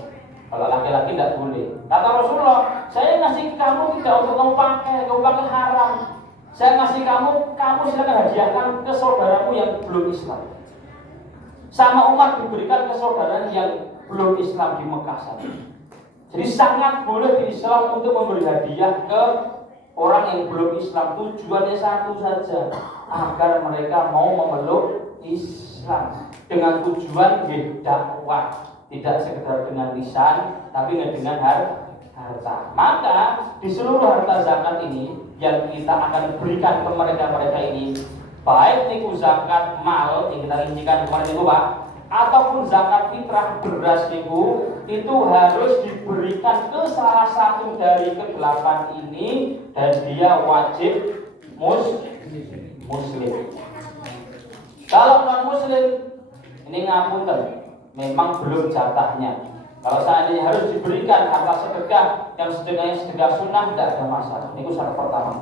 Kalau laki-laki tidak boleh. Kata Rasulullah, saya ngasih kamu tidak untuk kamu pakai haram. Saya ngasih kamu silakan hadiahkan ke saudaramu yang belum Islam. Sama Umar diberikan ke saudara yang belum Islam di Mekah sana. Jadi sangat boleh di Islam untuk memberi hadiah ke orang yang belum Islam. Tujuannya satu saja, agar mereka mau memeluk Islam dengan tujuan dakwah. Tidak sekedar dengan lisan, tapi dengan harta. Maka di seluruh harta zakat ini yang kita akan berikan ke mereka ini, baik niku zakat mal yang kita rincikan kemarin itu Pak, ataupun zakat fitrah beras niku, itu harus diberikan ke salah satu dari kedelapan ini dan dia wajib muslim. Kalau non muslim ini ngapunten, memang belum jatahnya. Kalau seandainya harus diberikan harta sedekah yang sedekah sunnah, tidak ada masalah. Ini syarat pertama.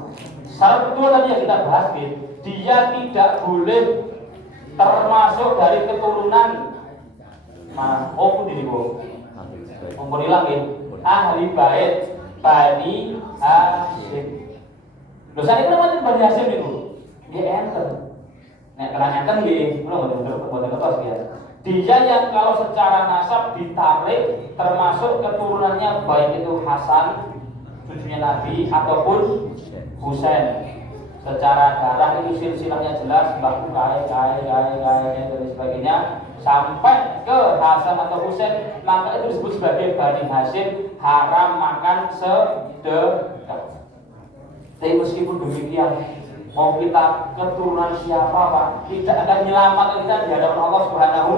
Syarat kedua tadi yang kita bahas, dia tidak boleh termasuk dari keturunan ahli bait Bani Hasyim. Dosa itu namanya Bani Hasyim itu. Dia enter. Nek kalau enter nggih, kula mboten ngertos ya. Dia yang kalau secara nasab ditarik termasuk keturunannya baik itu Hasan cucunya Nabi ataupun Husain. Secara darah itu silsilahnya jelas, baku dan sebagainya sampai ke Hasan atau Husain, maka itu disebut sebagai Bani Hasyim, haram makan sedekah. Tapi meskipun demikian, mau kita keturunan siapa Pak, tidak akan menyelamatkan kita di hadapan Allah Subhanahu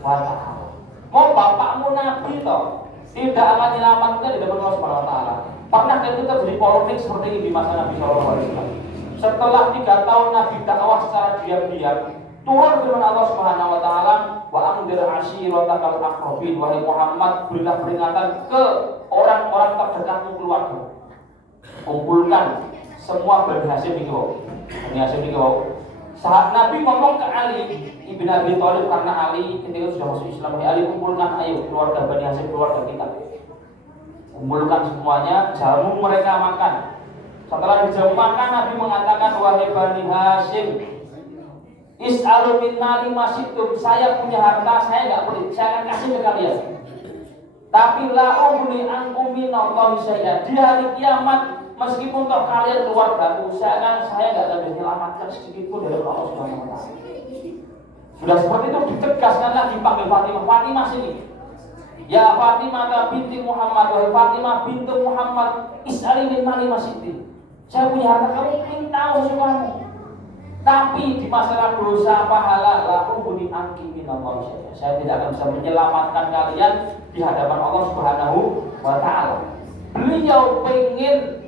wa Ta'ala. Mau bapakmu Nabi toh, tidak akan menyelamatkan kita di hadapan Allah Subhanahu wa Ta'ala. Pernah kita terjadi polemik seperti ini di masa Nabi SAW. Setelah 3 tahun Nabi dakwah secara diam-diam, turun firman Allah Subhanahu wa Ta'ala, wa anzir ashiratakal aqrabin, wahai Muhammad, berilah peringatan ke orang-orang terdekatmu keluarga. Kumpulkan semua Bani Hasyim itu. Bani Hasyim itu. Saat Nabi ngomong ke Ali ibn Abi Thalib, karena Ali ketika sudah masuk Islam, Ali kumpulkan, ayo keluarga Bani Hasyim, keluarga kita. Kumpulkan semuanya, jamu mereka makan. Setelah dijamu makan, Nabi mengatakan, wahai Bani Hasyim, is'alu min mali masyitum, saya punya harta, saya enggak boleh, saya akan kasih ke kalian. Tapi la ughni ankum minallahi syai'an. Di hari kiamat, meskipun toh kalian keluargaku, saya enggak akan menyelamatkan sedikit pun dari Allah Subhanahu wa Ta'ala. Sudah seperti itu ditegaskan lagi, panggil Fatimah sini. Ya Fatimah binti Muhammad, wahai Fatimah binti Muhammad, is'ali min mali masyitum. Saya punya harta, kamu ingin tahu semuanya. Tapi di masalah dosa pahala laku budi angki minallah saja. Saya tidak akan bisa menyelamatkan kalian di hadapan Allah Subhanahu wa taala. Beliau ingin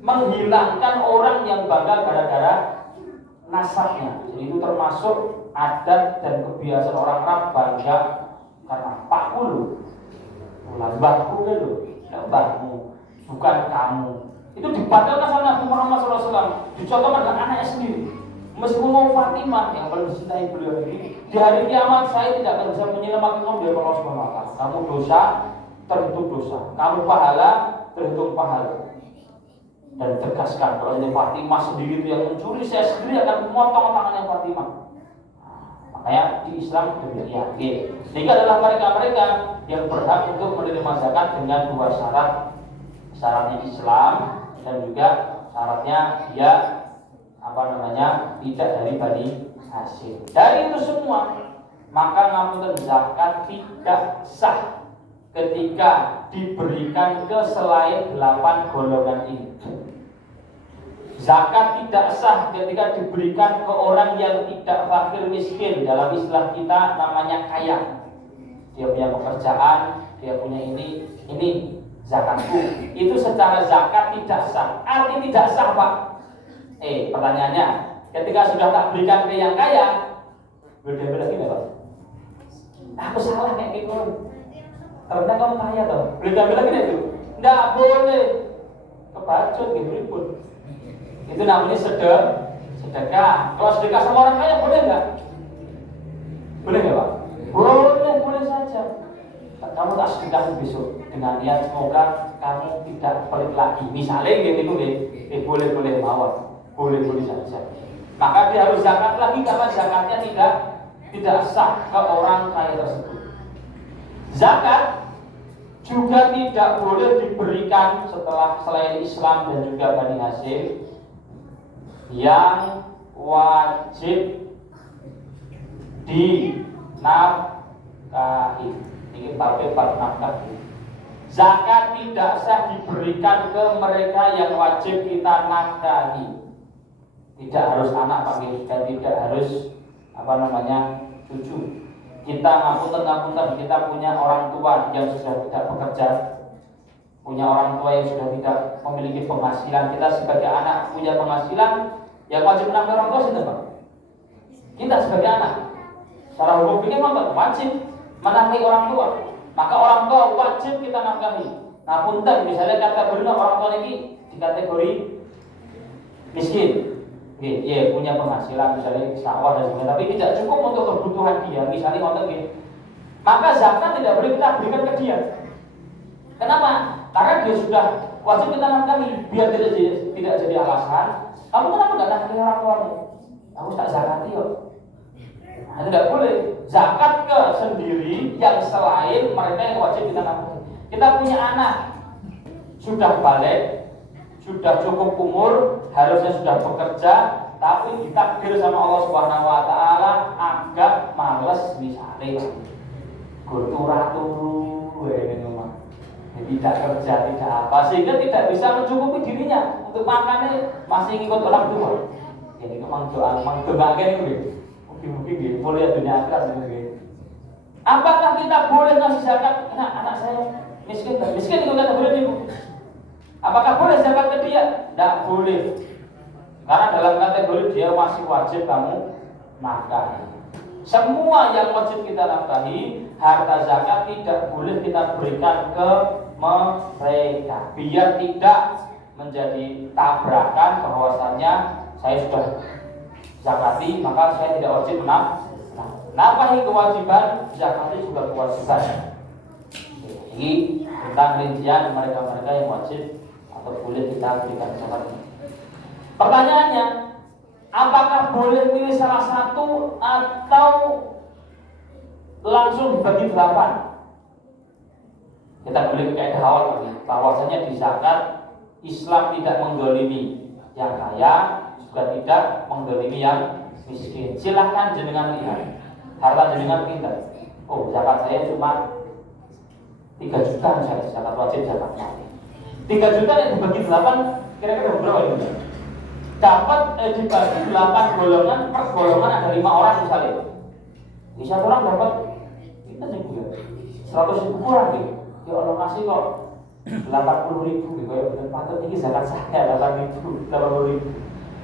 menghilangkan orang yang bangga gara-gara nasabnya. Jadi itu termasuk adat dan kebiasaan orang Arab bangga karena pakulu. Mbahku itu, mbahmu, bukan kamu. Itu dibatalkan sama Nabi Muhammad SAW. Dicontohkan dengan anaknya sendiri. Meskipun Fatimah yang paling dicintai beliau ini, di hari kiamat saya tidak akan bisa menyelamatkan kamu dari Allah Subhanahu wa taala. Kamu dosa, terhitung dosa. Kamu pahala, terhitung pahala. Dan tegaskan kalau ini Fatimah sendiri itu yang mencuri, saya sendiri akan memotong tangannya Fatimah. Makanya di Islam demikian. Sehingga adalah mereka-mereka yang berhak untuk menerima zakat dengan dua syarat. Syaratnya Islam dan juga syaratnya dia tidak dari Bani Hashim. Dari itu semua, maka ngapunten zakat tidak sah ketika diberikan ke selain 8 golongan ini. Zakat tidak sah ketika diberikan ke orang yang tidak fakir miskin. Dalam istilah kita namanya kaya. Dia punya pekerjaan, dia punya ini zakatku. Itu secara zakat tidak sah. Arti tidak sah, Pak. Pertanyaannya, ketika sudah tak berikan ke yang kaya, beda-beda gini, Pak. Aku salah kayak gitu. Ternyata kamu kaya toh. Beda-beda gini itu. Enggak boleh. Kebacut gitu pun. Itu namanya sedekah. Kalau sedekah sama orang kaya boleh enggak? Boleh enggak, Pak? Boleh saja. Kamu tak sedekah besok dengan niat semoga kamu tidak pelit lagi. Misalnya gitu boleh mawar. Boleh saja. Maka dia harus zakat lagi karena zakatnya tidak sah ke orang kaya tersebut. Zakat juga tidak boleh diberikan setelah selain Islam dan juga Bani Hashim yang wajib dinafkahi. Ini bab nafkah. Zakat tidak sah diberikan ke mereka yang wajib kita nafkahi. Tidak harus anak panggil dan tidak harus cucu. Kita ngapunten, kita punya orang tua yang sudah tidak bekerja, punya orang tua yang sudah tidak memiliki penghasilan. Kita sebagai anak punya penghasilan, yang wajib menafkahi orang tua siapa? Kita sebagai anak. Secara hukum fikih wajib menafkahi orang tua. Maka orang tua wajib kita nafkahi. Nah, punten misalnya kategori orang tua ini di kategori miskin. Punya penghasilan misalnya sawah dan sebagainya, tapi tidak cukup untuk kebutuhan dia, misalnya maka zakat tidak boleh kita berikan ke dia. Kenapa? Karena dia sudah wajib kita nafkahi, biar tidak jadi alasan. Kamu kenapa nggak nafkahi orang tuamu? Aku tak zakati kok. Nah, tidak boleh. Zakat ke sendiri yang selain mereka yang wajib kita nafkahi. Kita punya anak sudah balik, sudah cukup umur, harusnya sudah bekerja, tapi ditakdir sama Allah Subhanahu wa taala agak males misalnya. Turu tidak kerja, tidak apa, sehingga tidak bisa mencukupi dirinya untuk makannya, masih ngikut orang tua. Jadi memang doa gitu. Mungkin boleh dunia akhirat gitu. Apakah kita boleh ngasih zakat? Anak saya miskin itu kata boleh ibu. Apakah boleh zakat ke dia? Tidak boleh. Karena dalam kategori dia masih wajib kamu nafkahi. Semua yang wajib kita nafkahi, harta zakat tidak boleh kita berikan ke mereka. Biar tidak menjadi tabrakan bahwasannya saya sudah zakati, maka saya tidak wajib nafkahi. Kewajiban, zakati juga kewajiban. Ini tentang rincian mereka-mereka yang wajib atau boleh kita berikan zakat. Pertanyaannya, apakah boleh pilih salah satu atau langsung dibagi 8? Kita boleh kaidah awal bahwasanya di zakat Islam tidak menggolimi yang kaya, juga tidak menggolimi yang miskin. Silahkan jenengan lihat, harta jenengan pinter. Oh, zakat saya cuma 3 juta misalnya, zakat wajib zakat mati. 3 juta yang dibagi 8 kira-kira berapa itu? dapat dibagi 8 golongan, per golongan ada 5 orang misalnya. Ini satu orang dapat kita juga 100.000 kurang gitu. Ya Allah kasih kok 80.000 gitu ya, betul patut ini zakat saya 80.000.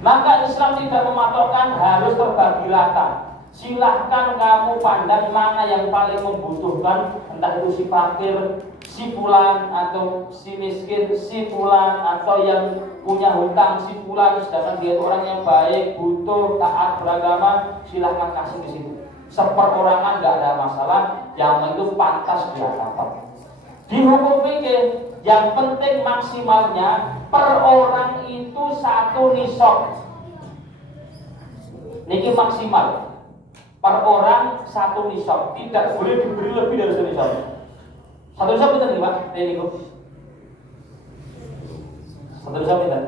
Maka Islam tidak mematokkan harus terbagi rata. Silahkan kamu pandang mana yang paling membutuhkan, entah itu si fakir, si fulan, atau si miskin, si fulan, atau yang punya hutang si fulan, sedangkan dia orang yang baik, butuh, taat beragama, silahkan kasih di situ. Seperorangan nggak ada masalah, yang itu pantas dia dapat. Di hukum fikih yang penting maksimalnya per orang itu 1 nisab. Niki maksimal per orang 1 nisab, tidak boleh diberi lebih dari 1 nisab. 1 nisab itu nih Pak, ini kok. 1 nisab itu.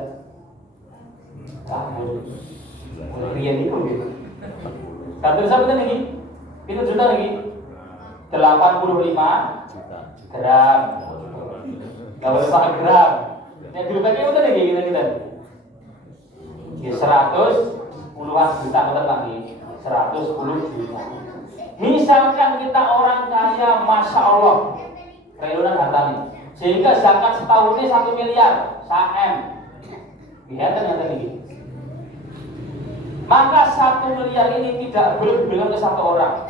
Boleh rian itu gitu. 1 nisab itu nih, itu juta lagi. 85 gram. Gak boleh pakai gram. Yang dirubahnya itu nih kita. Ya 100 puluhan juta betul lagi 110 juta. Misalkan kita orang kaya, masya Allah, triliunan hartanya, sehingga zakat setahun ini 1 miliar, 1 M. Lihat ternyata ini. Maka 1 miliar ini tidak boleh diberikan ke 1 orang.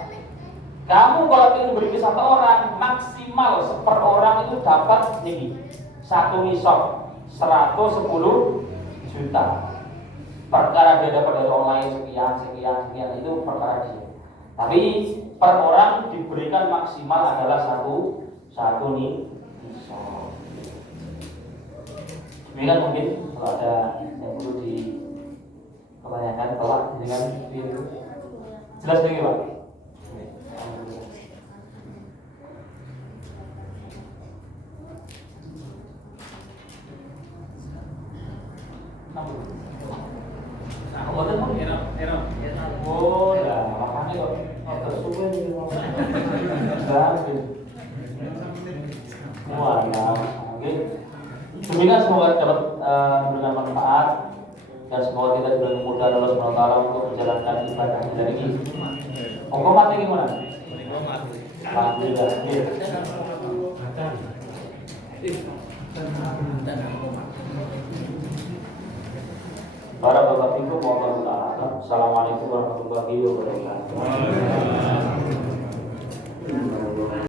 Kamu kalau ingin beri ke 1 orang, maksimal per orang itu dapat ini 1 nisab 110 juta. Perkara dia dapat dari online sekian itu perkara dia. Tapi per orang diberikan maksimal adalah satu nih nisab. Demikian mungkin kalau ada yang perlu dipertanyakan Bapak dengan itu jelas lagi Pak. Oh, ya, makanya kok tersuwe gitu. Wah, ya, oke. Demikian semoga dapat memberikan manfaat dan semoga kita diberi kemudahan Allah Subhanahu wa taala untuk menjalankan ibadah kita ini. Monggo mati gimana? Alhamdulillah. Barakallahu fikum wa barakallahu. Assalamualaikum warahmatullahi wabarakatuh.